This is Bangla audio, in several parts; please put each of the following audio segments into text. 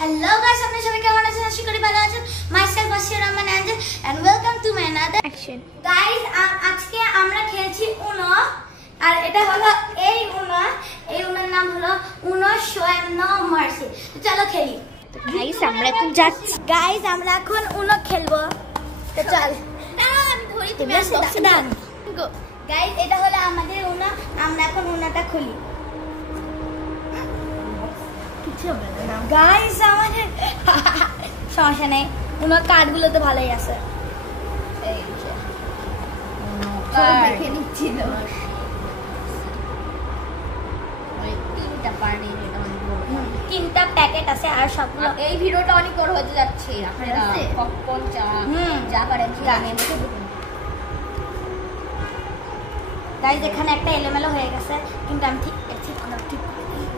Hello guys, I'm Nisha Kemal Achen ashi kori bhalo achen. Myself Ashir Rahman Angel and welcome to my another action. Guys, আজকে আমরা খেলছি উনো আর এটা হলো এই উনোর নাম হলো উনো শোয়েম নো মার্সি। তো চলো খেলি। গাইস আমরা এখন যাচ্ছি। গাইস আমরা এখন উনো খেলবো। তো চল। আমি ধরি তুমি দাঁড়ান। গাইস এটা হলো আমাদের উনো, আমরা এখন উনোটা খুলি। গাইস আমাদের সমস্যা নেই, উনার কার্ডগুলো তো ভালোই আছে। তিনটা প্যাকেট আছে আর সবগুলো। এই ভিডিওটা অনেক বড় হতে যাচ্ছে, আপনারা পপকর্ন যা পারেন গাইস এখানে একটা এলোমেলো হয়ে গেছে, কিন্তু আমি ঠিক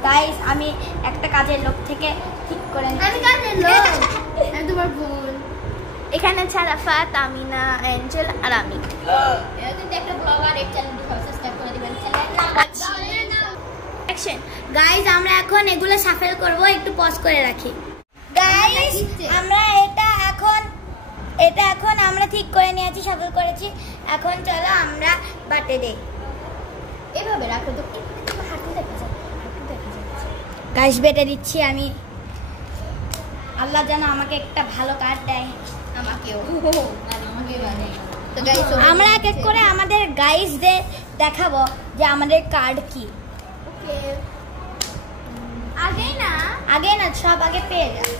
গাইস আমি একটা কাজের লোক থেকে ঠিক করে আমি কাজের লোক আমি তোমার বোন। এখানে ছারাফাত, আমিনা, এঞ্জেল আর আমি। এরকম একটা ব্লগার এক চ্যানেলটি সাবস্ক্রাইব করে দিবেন। অ্যাকশন। গাইস আমরা এখন এগুলো শাফেল করব, একটু পজ করে রাখি। গাইস আমরা এটা এখন আমরা ঠিক করে নিয়েছি, শাফেল করেছি। এখন চলো আমরা বাটে দেই। এভাবে রাখো তো হাঁটু দেখা যায়। গাইস বেটে দিচ্ছি আমি। আল্লাহ যেন আমাকে একটা ভালো কার্ড দেয়। আমাকেও মানে তো গাইস আমরা এক এক করে আমাদের গাইসদের দেখাবো যে আমাদের কার্ড কি। ওকে আগে না সব আগে পেয়ে যায়।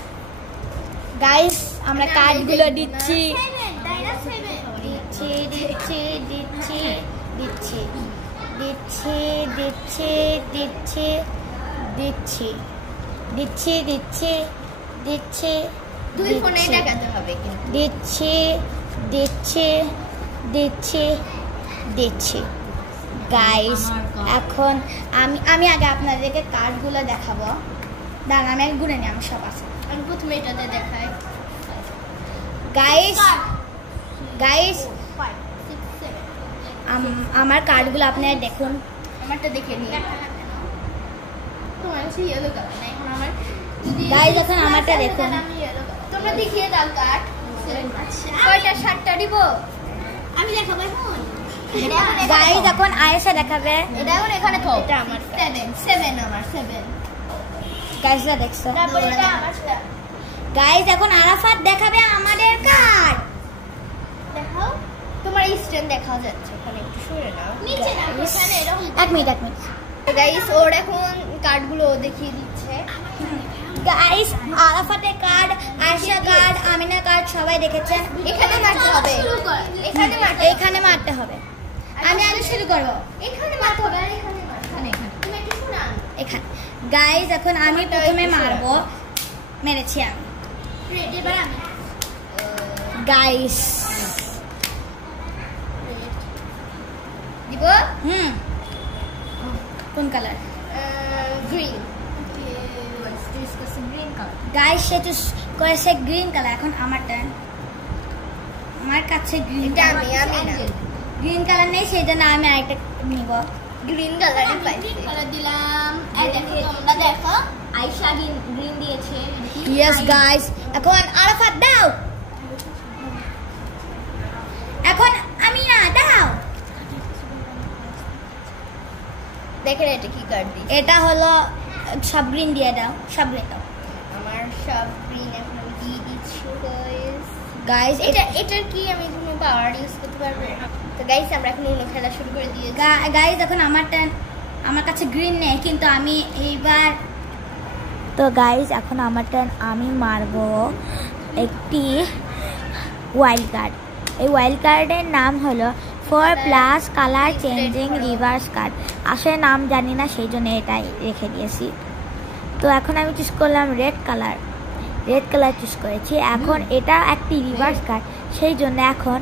গাইস আমরা কার্ডগুলো দিচ্ছি দুই ফোনে দেখাতে হবে কিন্তু দিচ্ছি গাইস। এখন আমি আগে আপনাদেরকে কার্ডগুলো দেখাবো। দাঁড়ান আমি এক গুনে নিই, আমার সব আছে। আমি প্রথমে এটাতে দেখাই। গাইস 5 6 7 আমার কার্ডগুলো আপনারা দেখুন। আমারটা দেখে নিন। তোমার সেই ইয়েলো কালার না, এখন আমার গাইস এখন আমারটা দেখুন। আমি ইয়েলো কালার। তোমরা দেখিয়ে দাও কার্ড। আচ্ছা কয়টা 7টা দিব? আমি দেখাবো এখন। গাইস এখন আয়েশা দেখাবে। এটা এখন এখানে থাও। এটা আমার 7 আমার 7। গাইসরা দেখছো? তারপর এটা আমারটা। গাইস এখন আরাফাত দেখাবে আমাদের কার্ড। দেখাও। তোমার স্ট্যান্ড দেখা যাচ্ছে ওখানে, একটু সরে নাও। নিচে না, ওখানে এরকম। এক মিনিট তো গাইস ওর এখন কার্ডগুলো দেখিয়ে দিচ্ছে। গাইস আরাফাতের card, Ayesha card, Amina card সবাই দেখেছে। এখানে মারতে হবে। এখানে মারতে হবে। আমি আগে শুরু করব। এখানে মারতে হবে আর এখানে তুমি একটু শোনা। এখানে গাইস এখন আমি প্রথমে মারবো। মেরেছি আমি। রেডি এবার আমি। গাইস দিব। কোন colour? Green. Okay let's discuss green colour. Guys say choose করেছে গ্রিন কালার। এখন আমার টার্ন। আমার কাছে গ্রিন আমি না গ্রিন কালার নেই, সেই জন্য আমি আরেকটা নিব। গ্রিন কালারই পাইছি। গ্রিন কালার দিলাম। এই দেখো তোমরা দেখো আয়েশা গ্রিন দিয়েছে। ইয়েস গাইস এখন আরাফাত দাও। এখন আমিনা দাও। দেখেন এটা কি কার্ড দিই। এটা হলো সব গ্রিন দিয়ে দাও, সব গ্রিন দাও। আমার সব গ্রিন এখন আমি দিয়ে দিচ্ছি গাইস। গাইস এটার কি আমি কোনো পাওয়ার ইউজ করতে পারবো? তো গাইস আমরা এখন উনো খেলা শুরু করে দিয়েছি। গাইস এখন আমার টার্ন। আমার কাছে গ্রিন নেই, কিন্তু আমি এইবার তো গাইস এখন আমার টার্ন। আমি মারবো একটি ওয়াইল্ড কার্ড। এই ওয়াইল্ড কার্ডের নাম হলো 4+ কালার চেঞ্জিং রিভার্স কার্ড। আসলে নাম জানি না, সেই জন্য এটাই রেখে দিয়েছি। তো এখন আমি চুজ করলাম রেড কালার চুজ করেছি। এখন এটা একটি রিভার্স কার্ড, সেই জন্য এখন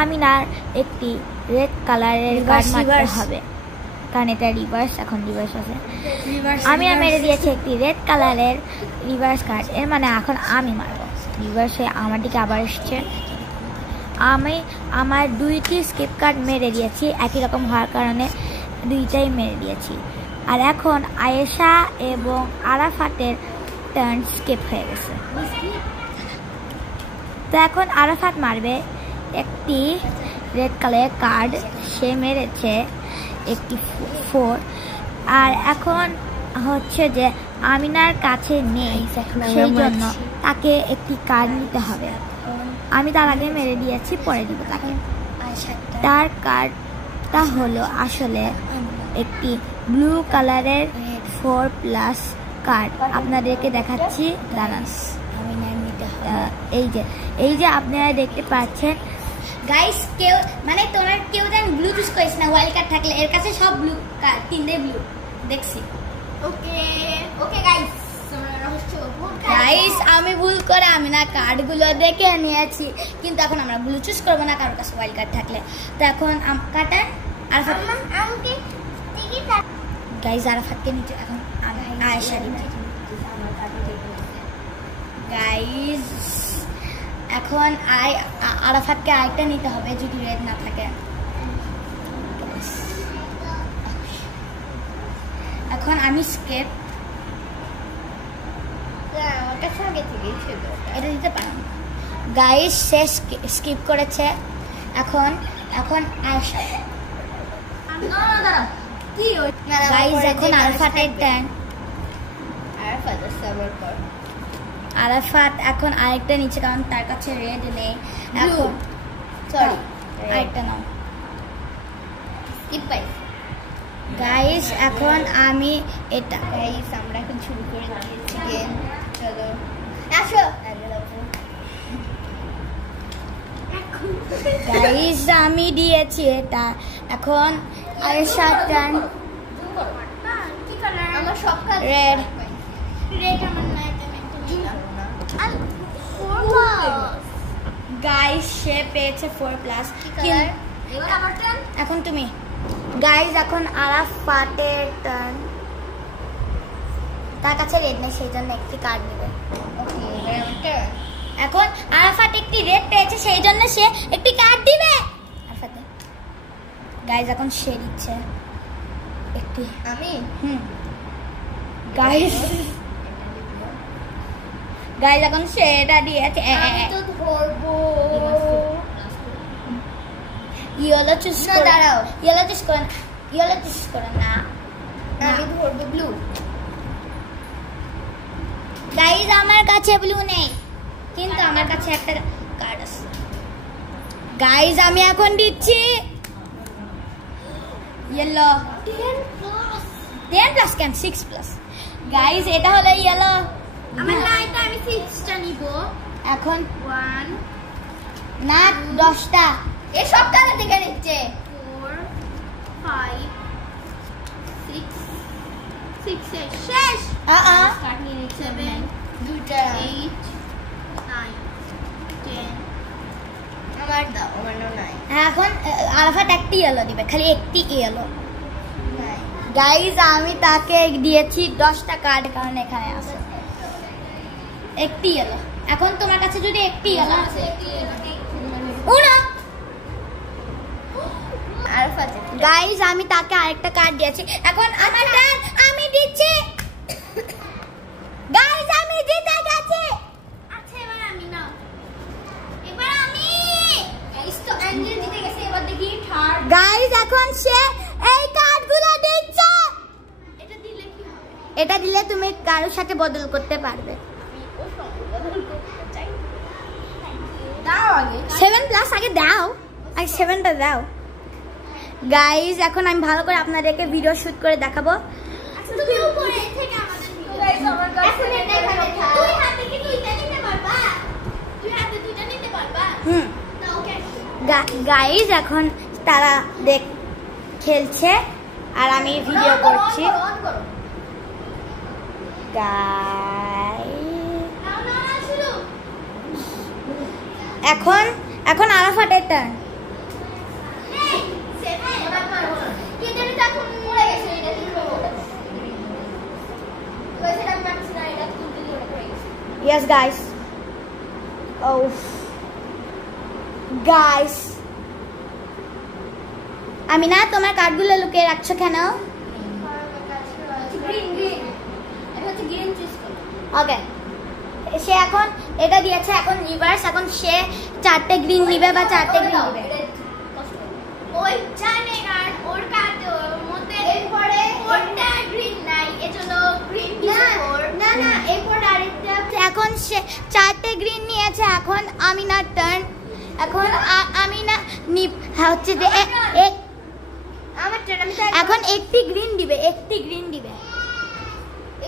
আমিনার একটি রেড কালারের কার্ড মারতে হবে, কারণ এটা রিভার্স। এখন রিভার্স আছে। আমি মেরে দিয়েছি একটি রেড কালারের রিভার্স কার্ড, এর মানে এখন আমি মারবো। রিভার্সে আমার দিকে আবার এসছে। আমি আমার 2টি স্কিপ কার্ড মেরে দিয়েছি, একই রকম হওয়ার কারণে 2টাই মেরে দিয়েছি। আর এখন আয়েশা এবং আরাফাতের টার্ন স্কিপ হয়ে গেছে। তো এখন আরাফাত মারবে একটি রেড কালারের কার্ড, সে মেরেছে একটি 4। আর এখন হচ্ছে যে আমিনার কাছে নেই, সেই জন্য তাকে একটি কার্ড নিতে হবে। আমি তার আগে মেরে দিয়েছি, পরে দিব তাকে। তার কার্ডটা হলো আসলে একটি ব্লু কালারের 4+ কার্ড। আপনাদেরকে দেখাচ্ছি, দাঁড়ান। এই যে আপনারা দেখতে পাচ্ছেন গাইস, কেউ মানে তোমরা কেউ যেন ব্লু চুজ করিস না। ওয়াইল্ড কার্ড থাকলে এর কাছে সব ব্লু কার্ড, 3টে ব্লু দেখছি। ওকে ওকে গাইস, গাইস আমি ভুল করে আমি না কার্ডগুলো দেখে নিয়েছি, কিন্তু এখন আমরা ব্লু চুজ করবো না কারোর কাছে ওয়াইল্ড কার্ড থাকলে। তো এখন কাটার আরাফাত, গাইস আরাফাতকে নিচে এখন আয়েশা নিচে। গাইস এখন আরাফাতকে আরেকটা নিতে হবে যদি রেড না থাকে। এখন আমি স্কেপ, আমার কাছে আগে থেকেই ছিল, এটা দিতে পারো। গাইস সে স্কিপ করেছে। এখন আয়েশা। গাইস এখন আরাফাতের টার্ন। আরাফাত এখন আরেকটা নিচে, কারণ তার কাছে রেড নেই। এখন সরি আরেকটা নাও। গাইস এখন আমি এটা, গাইস আমরা এখন শুরু করে দিয়েছি গেম। চলো আসো গাইস, আমি দিয়েছি এটা। এখন আয়েশার টার্ন। আমার সব কাজ রেড আমার নাই। গাইস সে পেয়েছে 4+। এখন তুমি। গাইস এখন আরাফাতের টার্ন। তার কাছে রেড নেই, সেই জন্য একটি কার্ড নেবে। এখন আরাফাত একটি রেড পেয়েছে, সেই জন্য সে একটি কার্ড দিবে আরাফাতে। গাইস এখন সে দিচ্ছে একটি। আমি গাইস এখন সে এটা দিয়েছে। ইয়েলো চুজ না, দাঁড়াও, ইয়েলো চুজ করেন না, আমি ধরবো ব্লু। গাইস আমার কাছে ব্লু নেই, কিন্তু আমার কাছে একটা কার্ড আছে। গাইস আমি এখন দিচ্ছি ইয়েলো। 10+ কেন 6+। গাইস এটা হলো ইয়েলো। আমার লাইট, আমি 6টা নিব এখন। 1 না 10টা, এই সব কালার থেকে নিচ্ছে। 4 5 6 শেষ। কাট নিয়ে নিচ্ছে 7 2টা 8 9 10। আমার দাও, আমার নাই। এখন আরাফাত একটি ইয়েলো দিবে, খালি একটি ইয়েলো। গাইস আমি তাকে দিয়েছি 10টা কার্ড, কারণ এখানে আছে একটি ইয়েলো। এখন তোমার কাছে যদি একটি ইয়েলো আছে, গাইস আমি তাকে আরেকটা কার্ড দিয়েছি। এখন আমার টার্ন, আমি দিচ্ছি। গাইস আমি জিতে গেছি। আচ্ছা এবার আমি নাও, এবার আমি। গাইস তো অ্যাঞ্জেল জিতে গেছে, এবার দেখি থার্ড। গাইস এখন সে এই কার্ডগুলো দিচ্ছে। এটা দিলে কি হবে? এটা দিলে তুমি কারোর সাথে বদল করতে পারবে। দাও আগে 7+ আগে দাও, আগে 7টা দাও। গাইস এখন আমি ভালো করে আপনাদেরকে ভিডিও শুট করে দেখাবো। তুমি উপরে থেকে আমাদের গাইস আমার কাছে তুই হাতে কি দুইটা নিতে পারবা? তুই হাতে দুইটা নিতে পারবা? না ওকে। গাইস এখন তারা খেলছে আর আমি ভিডিও করছি। এখন আরাফাতের turn. Yes guys. Oh guys, আমি না তোমার কার্ডগুলো লুকিয়ে রাখছো কেন? ওকে সে এখন এটা দিয়েছে, এখন রিভার্স, এখন সে 4টে গ্রিন নিবে বা 4টে গ্রিন নিবে। ওই জানে আর ওর কাছে মধ্যে এরপরে 4টা গ্রিন নাই, এজন্য গ্রিন না না এরপর আরেকটা। এখন সে 4টে গ্রিন নিয়েছে, এখন আমিনার টার্ন। এখন আমিনা হচ্ছে যে আমার টার্ন, আমি এখন একটি গ্রিন দিবে, একটি গ্রিন দিবে।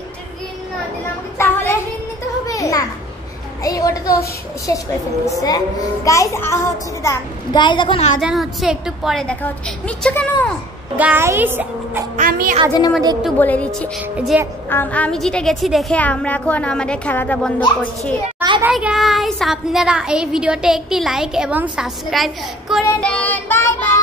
একটা গ্রিন না দিলে আমাকে তাহলে গ্রিন নিতে হবে। না না এই ওটা তো শেষ করে ফেলছে। গাইজ হচ্ছে যে গাইজ এখন আজান হচ্ছে, একটু পরে দেখা হচ্ছে। নিচ্ছ কেন গাইজ? আমি আজানের মধ্যে একটু বলে দিচ্ছি যে আমি জিতে গেছি দেখে আমরা এখন আমাদের খেলাটা বন্ধ করছি। বাই বাই গাইজ, আপনারা এই ভিডিওতে একটি লাইক এবং সাবস্ক্রাইব করে দেন। Bye bye.